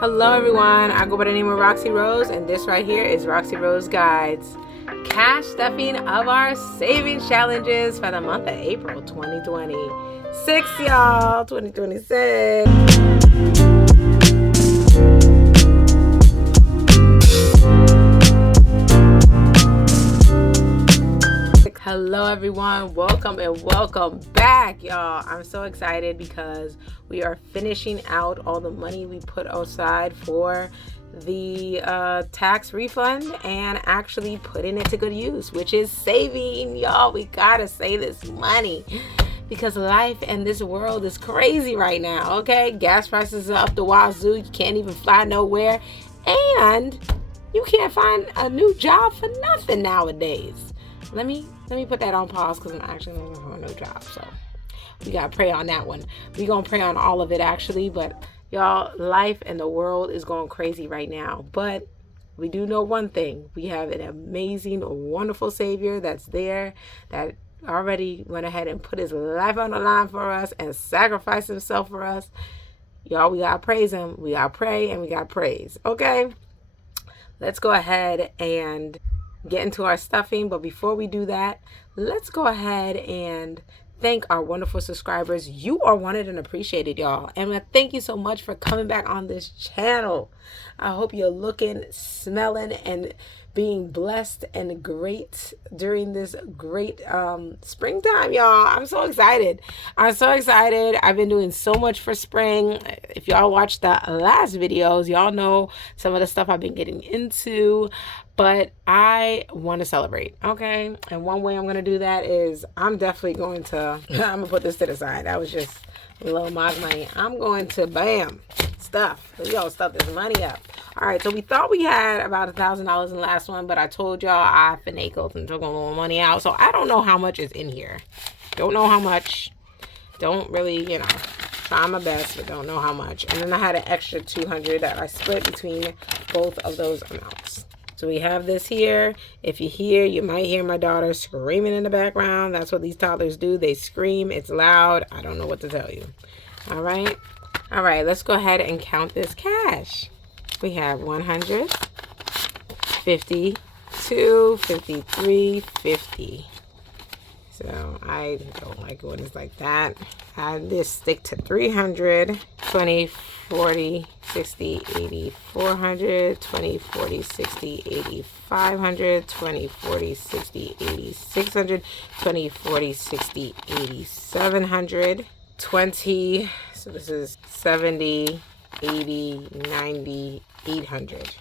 Hello everyone, I go by the name of Roxy Rose, and this right here is Roxy Rose Guides. Cash stuffing of our savings challenges for the month of April 2026, y'all. 2026. Hello everyone, welcome and welcome back, y'all. I'm so excited because we are finishing out all the money we put aside for the tax refund and actually putting it to good use, which is saving, y'all. We gotta save this money because life and this world is crazy right now. Okay, gas prices are up the wazoo. You can't even fly nowhere, and you can't find a new job for nothing nowadays. Let me put that on pause because I'm actually looking for a new job. So we gotta pray on that one. We gonna pray on all of it actually, but y'all, life and the world is going crazy right now. But we do know one thing: we have an amazing, wonderful Savior that's there, that already went ahead and put his life on the line for us and sacrificed himself for us. Y'all, we gotta praise him. We gotta pray and we gotta praise. Okay, let's go ahead and get into our stuffing. But before we do that, let's go ahead and thank our wonderful subscribers. You are wanted and appreciated, y'all, and thank you so much for coming back on this channel. I hope you're looking, smelling, and being blessed and great during this great springtime, y'all. I'm so excited. I've been doing so much for spring. If y'all watched the last videos, y'all know some of the stuff I've been getting into, but I want to celebrate, okay? And one way I'm going to do that is I'm definitely going to, I'm going to put this to the side. That was just a little mock money. I'm going to, bam, stuff. We all stuff this money up. All right, so we thought we had about $1,000 in the last one, but I told y'all I finagled and took a little money out. So I don't know how much is in here. Don't know how much. Don't really, try my best, but don't know how much. And then I had an extra $200 that I split between both of those amounts. So we have this here. If you might hear my daughter screaming in the background. That's what these toddlers do. They scream. It's loud. I don't know what to tell you. All right. All right, let's go ahead and count this cash. We have 100, 52, 53, 50. So I don't like when it's like that. I just stick to 300, 20, 40, 60, 80, 400, 20, 40, 60, 80, 500, 20, 40, 60, 80, 600, 20, 40, 60, 80, 700, 20, so this is 70, 80, 90, 800.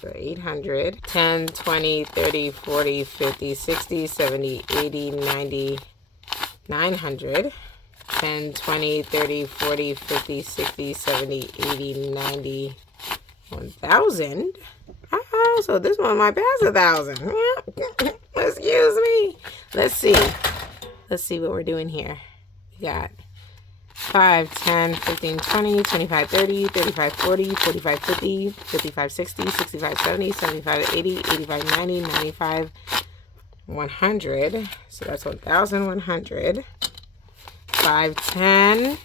So 800, 10, 20, 30, 40, 50, 60, 70, 80, 90, 900, 10, 20, 30, 40, 50, 60, 70, 80, 90, 1,000. Oh, so this one might pass 1,000. Excuse me. Let's see. Let's see what we're doing here. We got 5, 10, 15, 20, 25, 30, 35, 40, 45, 50, 55, 60, 65, 70, 75, 80, 85, 90, 95, 100. So that's 1,100. 5, 10,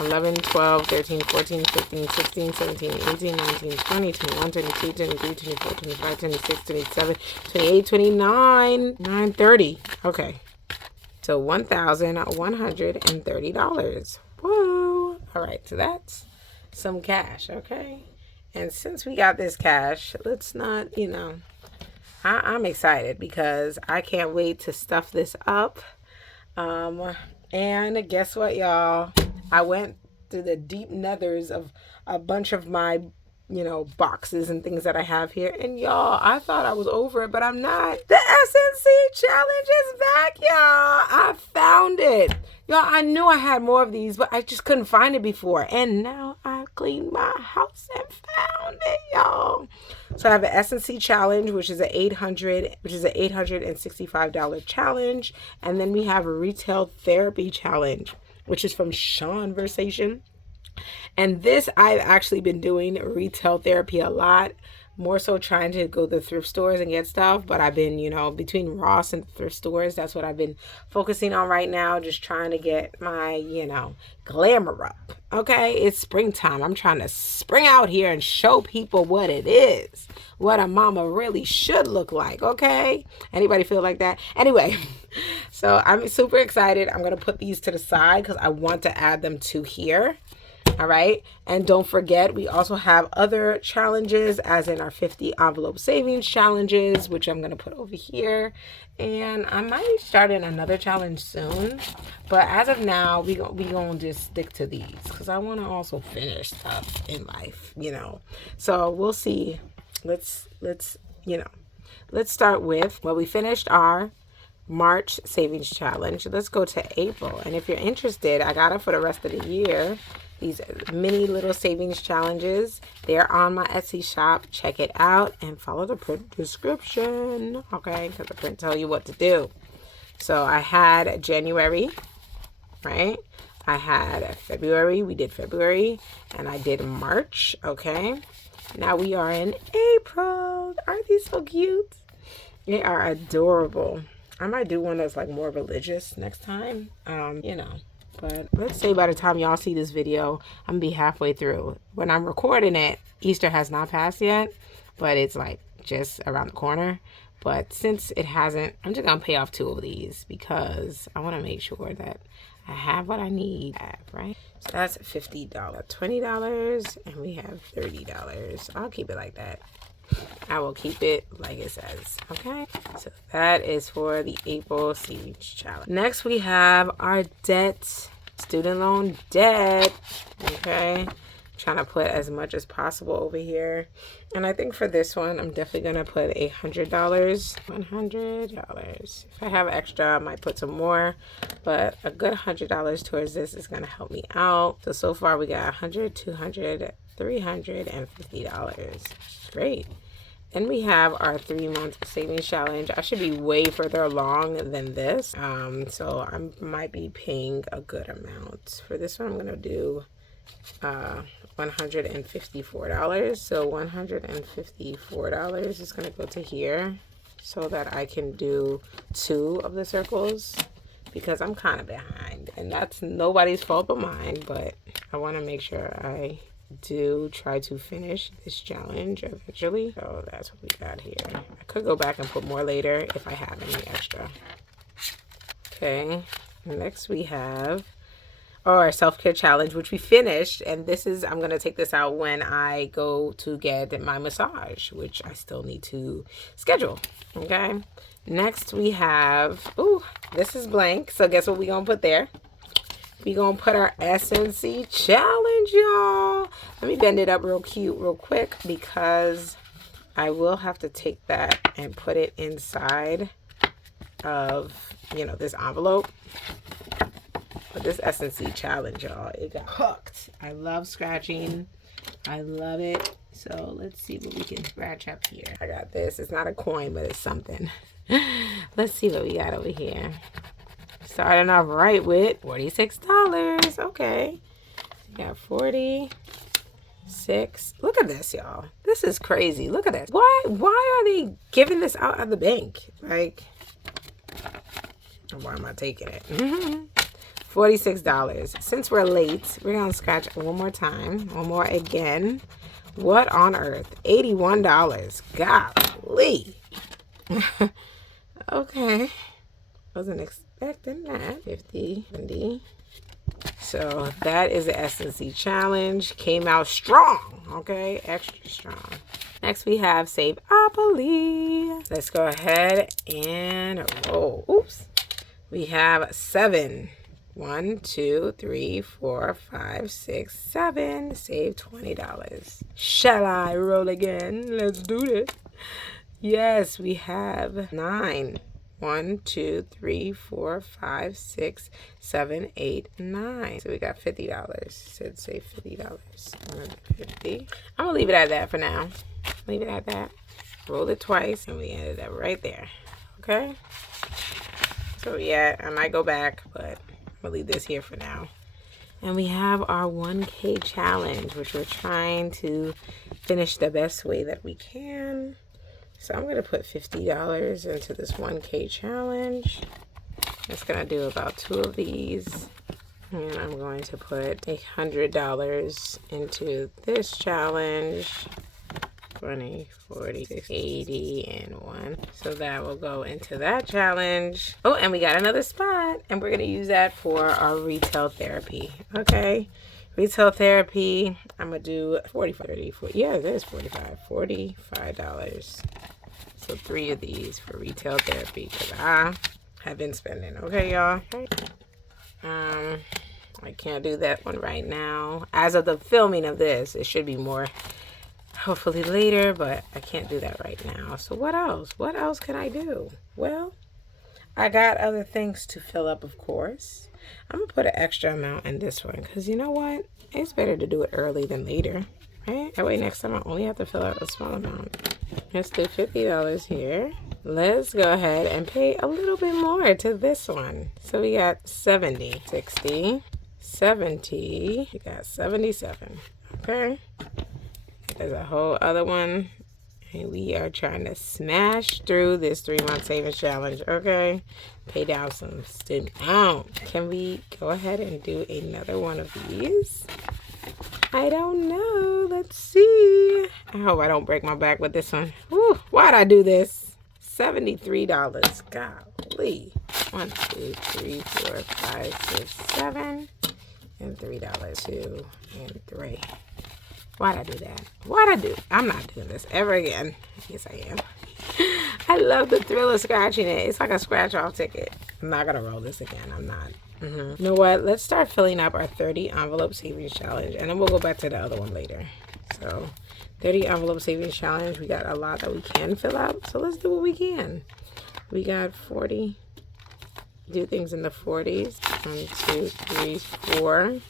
11, 12, 13, 14, 15, 16, 17, 18, 19, 20, 21, 22, 23, 24, 25, 26, 27, 28, 29, 9, 30. Okay. So $1,130. Whoa. All right, so that's some cash, okay? And since we got this cash, let's not, I'm excited because I can't wait to stuff this up. And guess what, y'all? I went through the deep nethers of a bunch of my boxes and things that I have here. And y'all, I thought I was over it, but I'm not. The SNC challenge is back, y'all. I found it. Y'all, I knew I had more of these, but I just couldn't find it before. And now I cleaned my house and found it, y'all. So I have an SNC challenge, which is an $865 challenge. And then we have a retail therapy challenge, which is from Sean. And this, I've actually been doing retail therapy a lot more so trying to go to thrift stores and get stuff, but I've been, you know, between Ross and thrift stores, that's what I've been focusing on right now, just trying to get my, you know, glamour up. Okay, it's springtime. I'm trying to spring out here and show people what it is, what a mama really should look like. Okay, anybody feel like that? Anyway, so I'm super excited. I'm gonna put these to the side because I want to add them to here. All right, and don't forget, we also have other challenges, as in our 50 envelope savings challenges, which I'm gonna put over here. And I might be starting another challenge soon, but as of now, we gonna just stick to these because I want to also finish stuff in life, you know. So we'll see. Let's you know, let's start with, well, we finished our March savings challenge. Let's go to April, and if you're interested, I got it for the rest of the year. These mini little savings challenges, they're on my Etsy shop. Check it out and follow the print description, okay? Because the print tell you what to do. So I had January, right? I had February. We did February, and I did March, okay? Now we are in April. Aren't these so cute? They are adorable. I might do one that's like more religious next time, you know. But let's say by the time y'all see this video, I'm gonna be halfway through. When I'm recording it, Easter has not passed yet, but it's like just around the corner. But since it hasn't, I'm just gonna pay off 2 of these because I want to make sure that I have what I need, right? So that's $50, $20, and we have $30. I'll keep it like that. I will keep it like it says, okay? So that is for the April savings challenge. Next, we have our debt, student loan debt, okay? Trying to put as much as possible over here. And I think for this one, I'm definitely gonna put $100, $100. If I have extra, I might put some more, but a good $100 towards this is gonna help me out. So far we got $100, $200, $350. Great. Then we have our 3-month savings challenge. I should be way further along than this. So I might be paying a good amount. For this one, I'm gonna do $154. So $154 is gonna go to here so that I can do 2 of the circles because I'm kind of behind, and that's nobody's fault but mine, but I want to make sure I do try to finish this challenge eventually. So that's what we got here. I could go back and put more later if I have any extra. Okay, next we have our self-care challenge, which we finished, and this is, I'm gonna take this out when I go to get my massage, which I still need to schedule. Okay, next we have, ooh, this is blank, so guess what we gonna put there? We gonna put our SNC challenge, y'all. Let me bend it up real cute real quick because I will have to take that and put it inside of, you know, this envelope. But this SNC challenge, y'all, it got hooked. I love scratching. I love it. So let's see what we can scratch up here. I got this. It's not a coin, but it's something. Let's see what we got over here. Starting off right with $46. Okay. We got 46. Look at this, y'all. This is crazy. Look at this. Why are they giving this out at the bank? Like, why am I taking it? $46. Since we're late, we're gonna scratch one more time. One more again. What on earth? $81. Golly. Okay. Wasn't expecting that. 50, 70. So that is the SNC challenge. Came out strong. Okay, extra strong. Next we have Saveopoly. Let's go ahead and roll. Oops. We have 7. 1, 2, 3, 4, 5, 6, 7. Save $20. Shall I roll again? Let's do this. Yes, we have 9. 1, 2, 3, 4, 5, 6, 7, 8, 9. So we got $50. Said save $50. 50. I'm gonna leave it at that for now. Leave it at that. Roll it twice, and we ended up right there. Okay. So yeah, I might go back, but I'm gonna leave this here for now. And we have our 1K challenge, which we're trying to finish the best way that we can. So I'm going to put $50 into this 1K challenge. It's going to do about 2 of these. And I'm going to put $100 into this challenge. 20, 40, 60, 80, and 1. So that will go into that challenge. Oh, and we got another spot. And we're going to use that for our retail therapy. Okay. Retail therapy. I'm going to do 45, 30, 40. Yeah, there's 45. $45. So 3 of these for retail therapy because I have been spending. Okay, y'all. I can't do that one right now. As of the filming of this, it should be more hopefully later, but I can't do that right now. So what else? What else can I do? Well, I got other things to fill up, of course. I'm going to put an extra amount in this one because you know what? It's better to do it early than later, right? That way next time I only have to fill out a small amount. Let's do $50 here. Let's go ahead and pay a little bit more to this one. So we got 70, 60, 70. We got 77. Okay. There's a whole other one. And we are trying to smash through this 3-month savings challenge. Okay. Pay down some student amount. Can we go ahead and do another one of these? I don't know. Let's see. I hope I don't break my back with this one. Whew, why'd I do this? $73. Golly. 1, 2, 3, 4, 5, 6, 7. And $3. 2 and 3. Why'd I do that? Why'd I do? I'm not doing this ever again. Yes, I am. I love the thrill of scratching it. It's like a scratch-off ticket. I'm not going to roll this again. I'm not. You know what? Let's start filling up our 30 envelope savings challenge. And then we'll go back to the other one later. So, 30 envelope savings challenge. We got a lot that we can fill up. So, let's do what we can. We got 40. Do things in the 40s. 1, 2, 3, 4.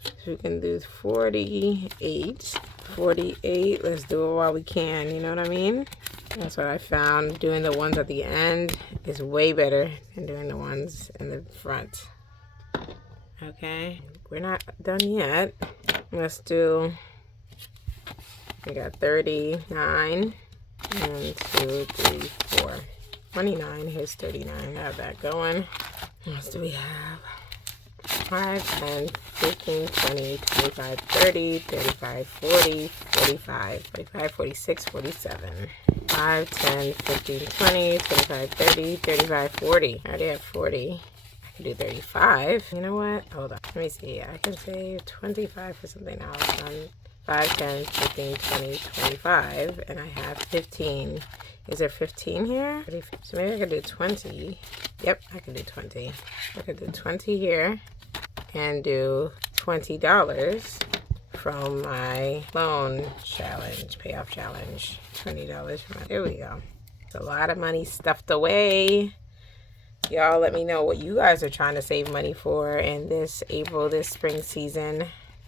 So we can do 48. 48. Let's do it while we can. You know what I mean? That's what I found. Doing the ones at the end is way better than doing the ones in the front. Okay. We're not done yet. Let's do... We got 39. 1, 2, 3, 4. 29. Here's 39. Have that going. What else do we have? 5, 10, 15, 20, 25, 30, 35, 40, 45, 45, 46, 47. 5, 10, 15, 20, 25, 30, 35, 40. I already have 40. I can do 35. You know what? Hold on. Let me see. I can save 25 for something else. 5, 10, 15, 20, 25. And I have 15. Is there 15 here? So maybe I could do 20. Yep, I can do 20. I could do 20 here. And do $20 from my loan challenge, payoff challenge. $20 from my, there we go. It's a lot of money stuffed away. Y'all let me know what you guys are trying to save money for in this April, this spring season,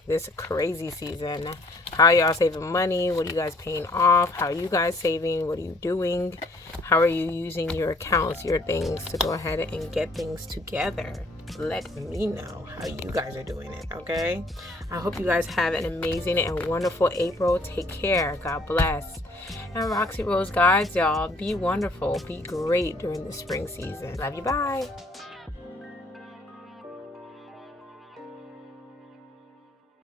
this crazy season. How y'all saving money? What are you guys paying off? How are you guys saving? What are you doing? How are you using your accounts, your things to go ahead and get things together? Let me know how you guys are doing it, okay? I hope you guys have an amazing and wonderful April. Take care. God bless. And Roxy Rose guides y'all. Be wonderful. Be great during the spring season. Love you. Bye.